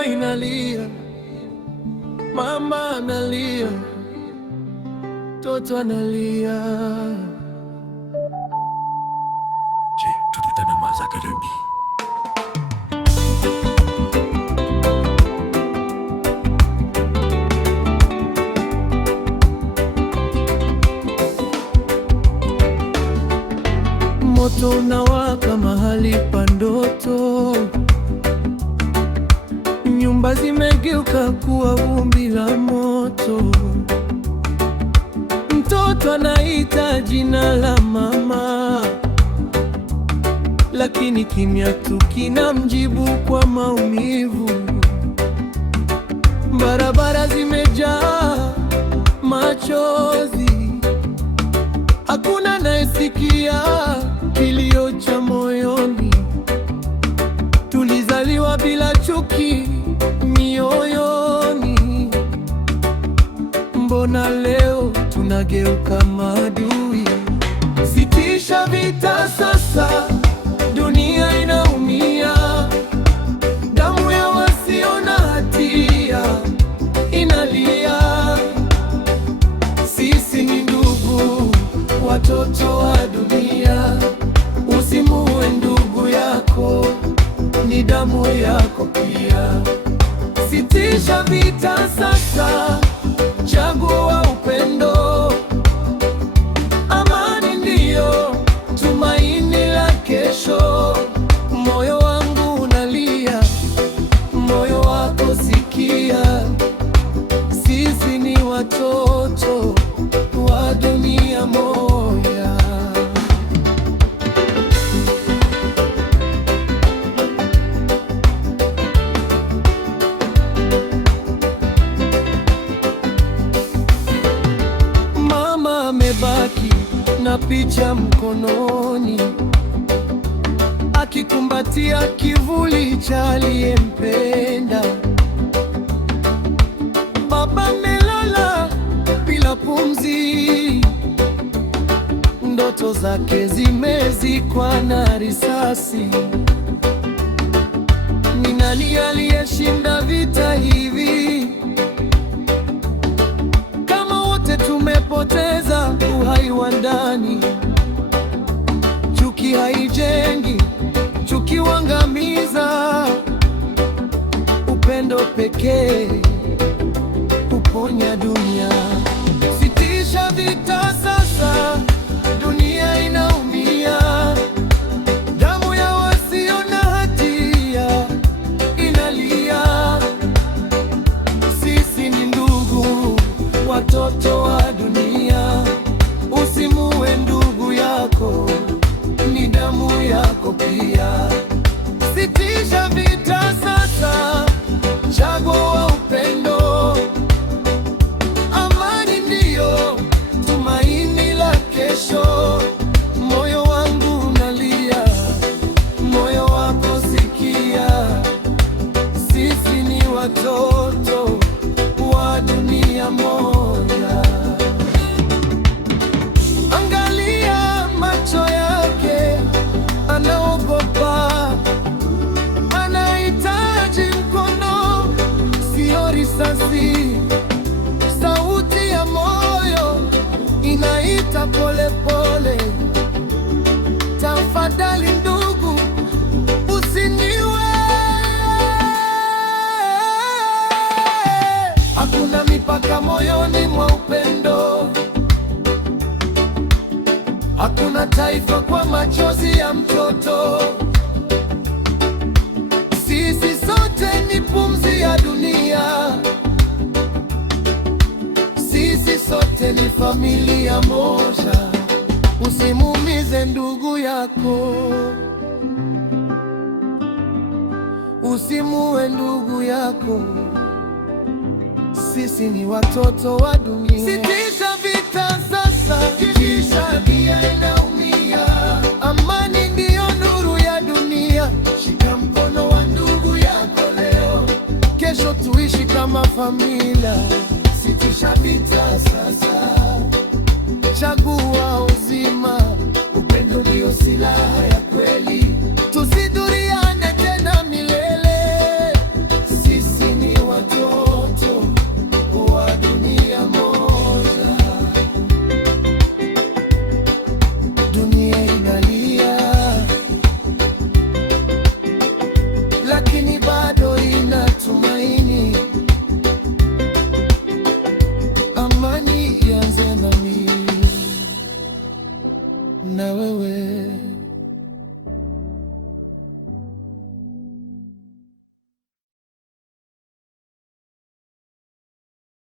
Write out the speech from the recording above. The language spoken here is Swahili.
dunia inalia, mama analia, mtoto analia. Je, tutatanyamaza lini? Moto unawaka mahali pa ndoto, nyumba zimegeuka kuwa vumbi la moto. Mtoto anaita jina la mama, lakini kimya tu kinamjibu kwa maumivu. Barabara zimejaa machozi, hakuna anayesikia kilio cha moyoni. Tulizaliwa bila chuki mioyoni, mbona leo tunageuka maadui? Sitisha vita sasa, dunia inaumia. Damu ya wasio na hatia inalia. Sisi ni ndugu, watoto wa dunia. Usimuue ndugu yako, ni damu yako pia. Sitisha vita sasa, chagua upendo. Amani ndiyo tumaini la kesho. Moyo wangu unalia, moyo wako sikia. Sisi ni watoto wa dunia moja. Mama amebaki na picha mkononi, akikumbatia kivuli cha aliyempenda. Baba amelala bila pumzi, ndoto zake zimezikwa na risasi. Ni nani aliyeshinda vita hivi? Kama wote tumepoteza uhai wa ndani. Chuki haijengi, chuki huangamiza. Upendo pekee huponya dunia. Sitisha vita sasa, dunia inaumia. Damu ya wasio na hatia inalia. Sisi ni ndugu, watoto wa dunia. Usimuue ndugu yako, ni damu yako pia. Sitisha vita sasa, chagua upendo. Amani ndiyo tumaini la kesho. Moyo wangu unalia, moyo wako sikia. Sisi ni watoto wa dunia moja. Angalia macho yake, anaogopa. Anahitaji mkono, sio risasi. Sauti ya moyo inaita pole pole. Tafadhali ndugu, usiniue. Hakuna mipaka moyoni mwa upendo. Hakuna taifa kwa machozi ya mtoto. Sisi sote ni pumzi ya dunia. Sisi sote ni familia moja. Usimuumize ndugu yako, usimuue ndugu yako. Sisi ni watoto wa dunia. Sitisha vita sasa, sitisha, dunia inaumia. Amani ndiyo nuru ya dunia. Shika mkono wa ndugu yako leo, kesho tuishi kama familia. Sitisha vita sasa, chagua uzima. Upendo ndio silaha ya kweli. Tusidhuriane tena milele. Sisi lakini bado ina tumaini. Amani ianze na mimi na wewe.